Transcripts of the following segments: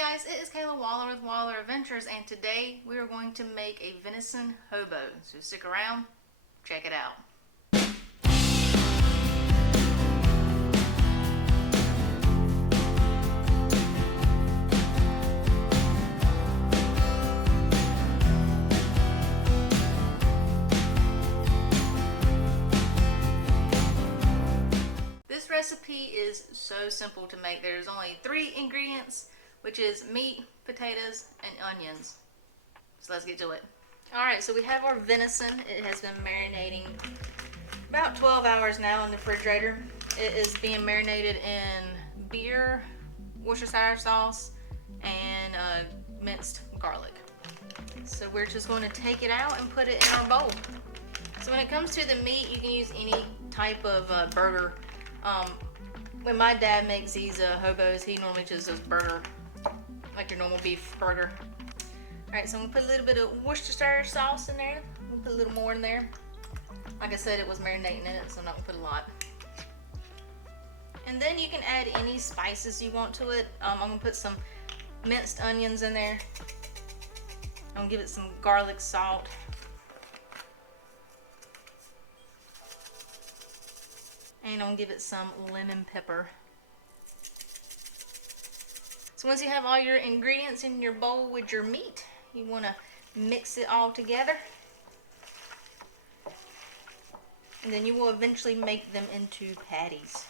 guys, it is Kayla Waller with Waller Adventures, and today we are going to make a venison hobo. So stick around, check it out. This recipe is so simple to make. There's only 3 ingredients, which is meat, potatoes, and onions. So let's get to it. Alright, so we have our venison. It has been marinating about 12 hours now in the refrigerator. It is being marinated in beer, Worcestershire sauce, and minced garlic. So we're just going to take it out and put it in our bowl. So when it comes to the meat, you can use any type of burger. When my dad makes these hobos, he normally just does burger, like your normal beef burger. Alright, so I'm going to put a little bit of Worcestershire sauce in there. I'm going to put a little more in there. Like I said, it was marinating in it, so I'm not going to put a lot. And then you can add any spices you want to it. I'm going to put some minced onions in there. I'm going to give it some garlic salt. And I'm going to give it some lemon pepper. So once you have all your ingredients in your bowl with your meat, you want to mix it all together. And then you will eventually make them into patties.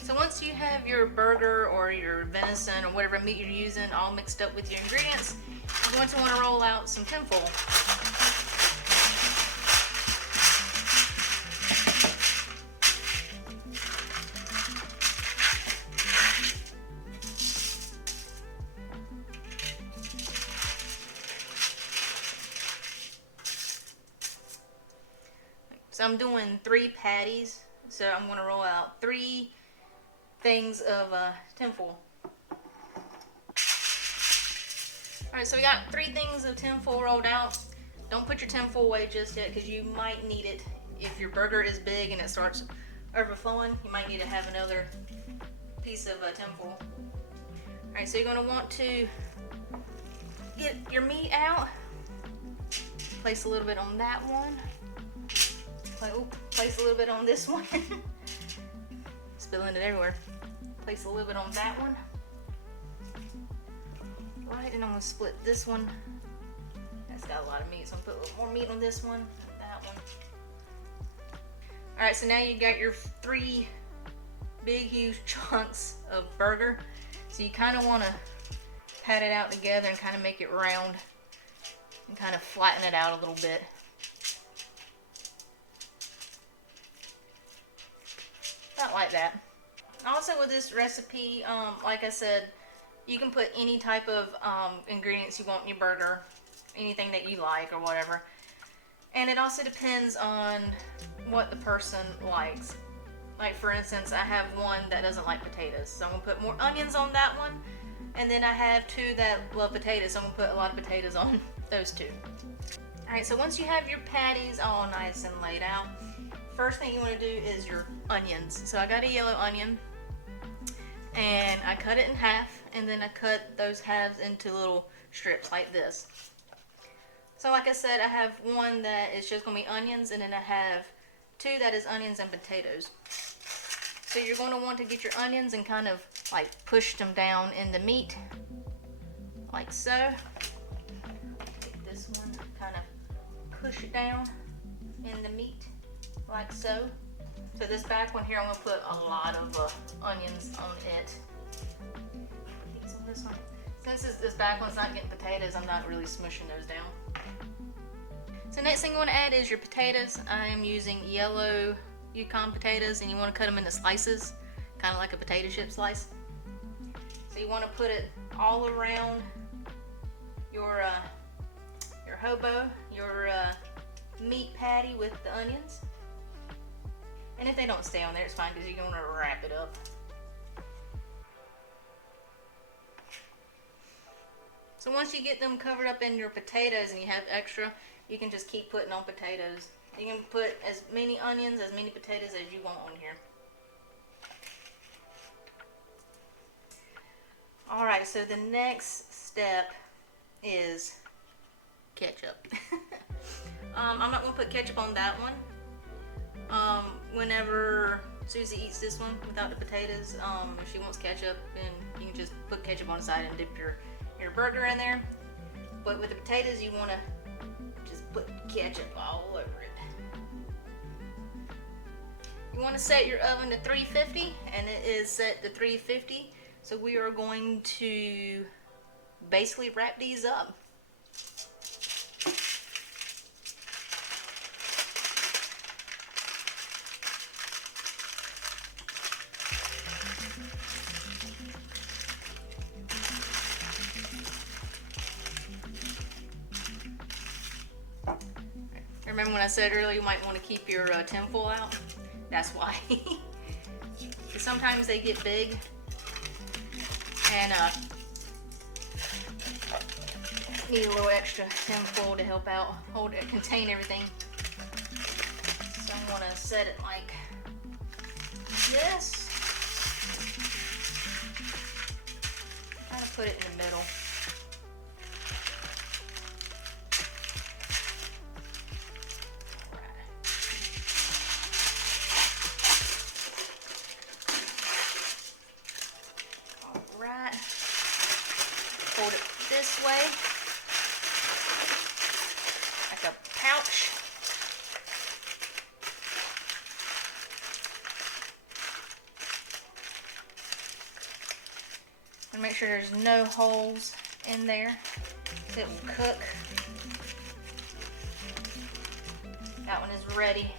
So once you have your burger or your venison or whatever meat you're using all mixed up with your ingredients, you're going to want to roll out some tinfoil. So I'm doing 3 patties, so I'm going to roll out 3 things of tinfoil. Alright, so we got 3 things of tinfoil rolled out. Don't put your tinfoil away just yet because you might need it. If your burger is big and it starts overflowing, you might need to have another piece of tinfoil. Alright, so you're going to want to get your meat out. Place a little bit on that one. Place a little bit on this one. Spilling it everywhere. Place a little bit on that one. Right, and I'm going to split this one. That's got a lot of meat, so I'm going to put a little more meat on this one and that one. Alright, so now you got your 3 big, huge chunks of burger. So you kind of want to pat it out together and kind of make it round and kind of flatten it out a little bit. Not like that. Also with this recipe, like I said, you can put any type of ingredients you want in your burger, anything that you like or whatever. And it also depends on what the person likes. Like for instance, I have one that doesn't like potatoes, so I'm going to put more onions on that one. And then I have 2 that love potatoes, so I'm going to put a lot of potatoes on those 2. Alright, so once you have your patties all nice and laid out, first thing you want to do is your onions. So I got a yellow onion and I cut it in half, and then I cut those halves into little strips like this. So like I said, I have one that is just going to be onions, and then I have 2 that is onions and potatoes. So you're going to want to get your onions and kind of like push them down in the meat like so. Take this one, kind of push it down in the meat like so. So this back one here, I'm going to put a lot of onions on it. These on this one. Since this back one's not getting potatoes, I'm not really smushing those down. So next thing you want to add is your potatoes. I am using yellow Yukon potatoes, and you want to cut them into slices, kind of like a potato chip slice. So you want to put it all around your hobo, your meat patty with the onions. And if they don't stay on there, it's fine because you're going to wrap it up. So once you get them covered up in your potatoes and you have extra, you can just keep putting on potatoes. You can put as many onions, as many potatoes as you want on here. Alright, so the next step is ketchup. I'm not going to put ketchup on that one. Whenever Susie eats this one without the potatoes, if she wants ketchup, then you can just put ketchup on the side and dip your burger in there. But with the potatoes, you want to just put ketchup all over it. You want to set your oven to 350, and it is set to 350. So we are going to basically wrap these up. Remember when I said earlier you might want to keep your tinfoil out? That's why. Sometimes they get big and need a little extra tinfoil to help out, contain everything. So I'm going to set it like this. Kind of put it in the middle. Alright. Fold it this way, like a pouch. And make sure there's no holes in there that will cook. That one is ready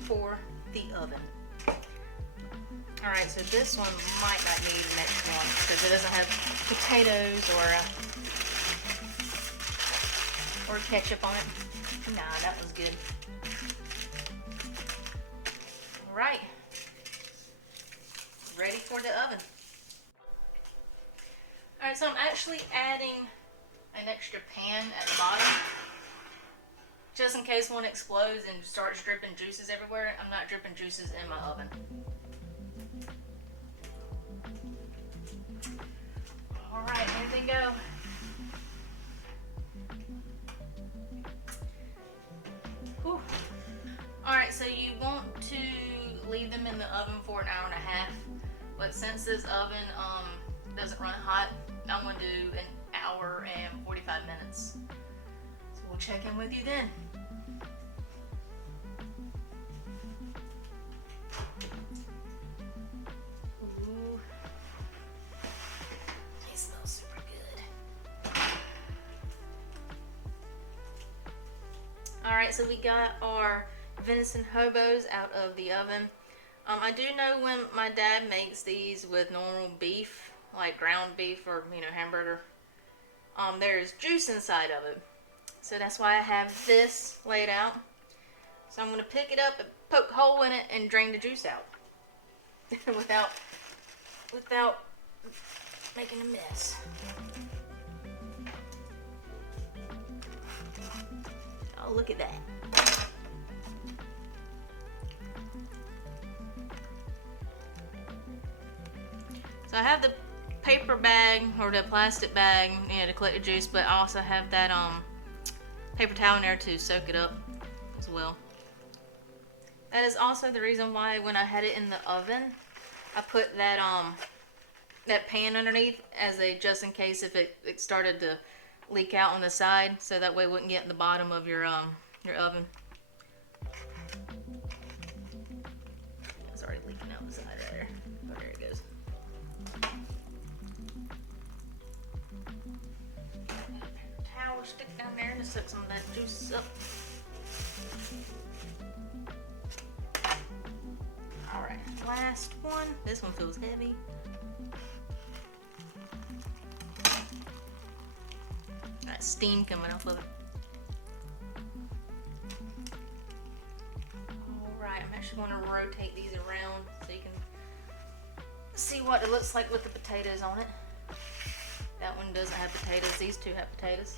for the oven. Alright, so this one might not need an extra one because it doesn't have potatoes or ketchup on it. Nah, that was good. Alright, ready for the oven. Alright, so I'm actually adding an extra pan at the bottom. Just in case one explodes and starts dripping juices everywhere, I'm not dripping juices in my oven. Alright, here they go. Whew. Alright, so you want to leave them in the oven for an hour and a half. But since this oven doesn't run hot, I'm going to do an hour and 45 minutes. So we'll check in with you then. Ooh. They smell super good. Alright, so we got our venison hobos out of the oven. I do know when my dad makes these with normal beef, like ground beef or hamburger, there's juice inside of it. So that's why I have this laid out. So I'm going to pick it up and poke a hole in it and drain the juice out without making a mess. Oh, look at that. So I have the paper bag or the plastic bag, to collect the juice, but I also have that paper towel in there to soak it up as well. That is also the reason why when I had it in the oven, I put that that pan underneath as a just in case if it started to leak out on the side, so that way it wouldn't get in the bottom of your oven. It's already leaking out the side right there. Oh, there it goes. Towel stick down there to suck some of that juice up. Alright, last one. This one feels heavy. Got steam coming off of it. Alright, I'm actually going to rotate these around so you can see what it looks like with the potatoes on it. That one doesn't have potatoes. These two have potatoes.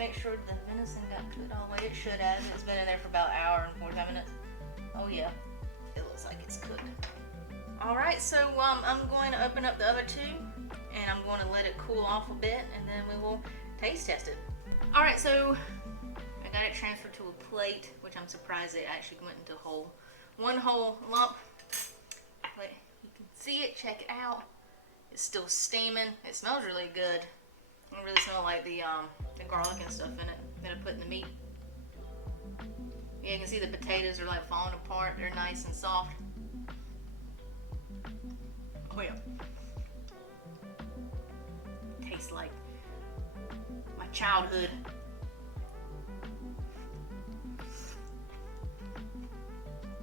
make sure the venison got cooked all the way. It should have. It's been in there for about an hour and 45 minutes. Oh yeah, it looks like it's cooked. Alright, so I'm going to open up the other two and I'm going to let it cool off a bit and then we will taste test it. Alright, so I got it transferred to a plate, which I'm surprised it actually went into one whole lump. But you can see it, check it out. It's still steaming. It smells really good. It really smells like the garlic and stuff in it that I put in the meat. Yeah, you can see the potatoes are like falling apart. They're nice and soft. Oh yeah. Tastes like my childhood.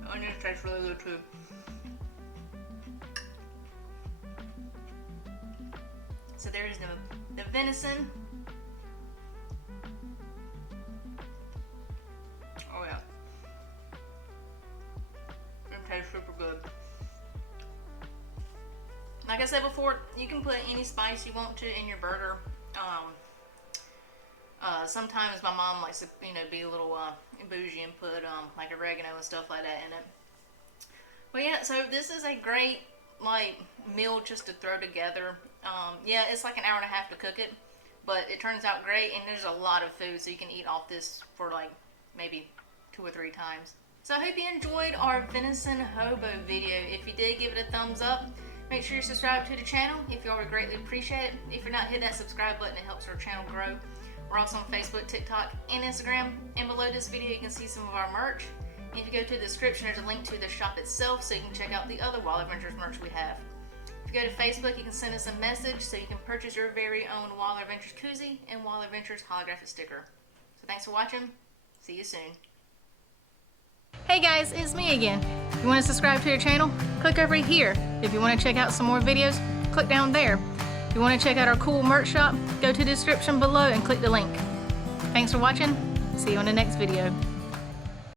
The onions taste really good too. So there's the venison. Oh yeah. It tastes super good. Like I said before, you can put any spice you want to in your burger. Sometimes my mom likes to, be a little bougie and put like oregano and stuff like that in it. But yeah, so this is a great meal just to throw together. Yeah, it's like an hour and a half to cook it, but it turns out great, and there's a lot of food, so you can eat off this for maybe 2 or 3 times. So I hope you enjoyed our Venison Hobo video. If you did, give it a thumbs up. Make sure you subscribe to the channel if you all would greatly appreciate it. If you're not, hit that subscribe button. It helps our channel grow. We're also on Facebook, TikTok, and Instagram. And below this video, you can see some of our merch. And if you go to the description, there's a link to the shop itself, so you can check out the other Wild Adventures merch we have. If you go to Facebook, you can send us a message so you can purchase your very own Wild Adventures koozie and Wild Adventures holographic sticker. So thanks for watching. See you soon. Hey guys, it's me again. If you want to subscribe to your channel, click over here. If you want to check out some more videos, click down there. If you want to check out our cool merch shop, go to the description below and click the link. Thanks for watching. See you on the next video.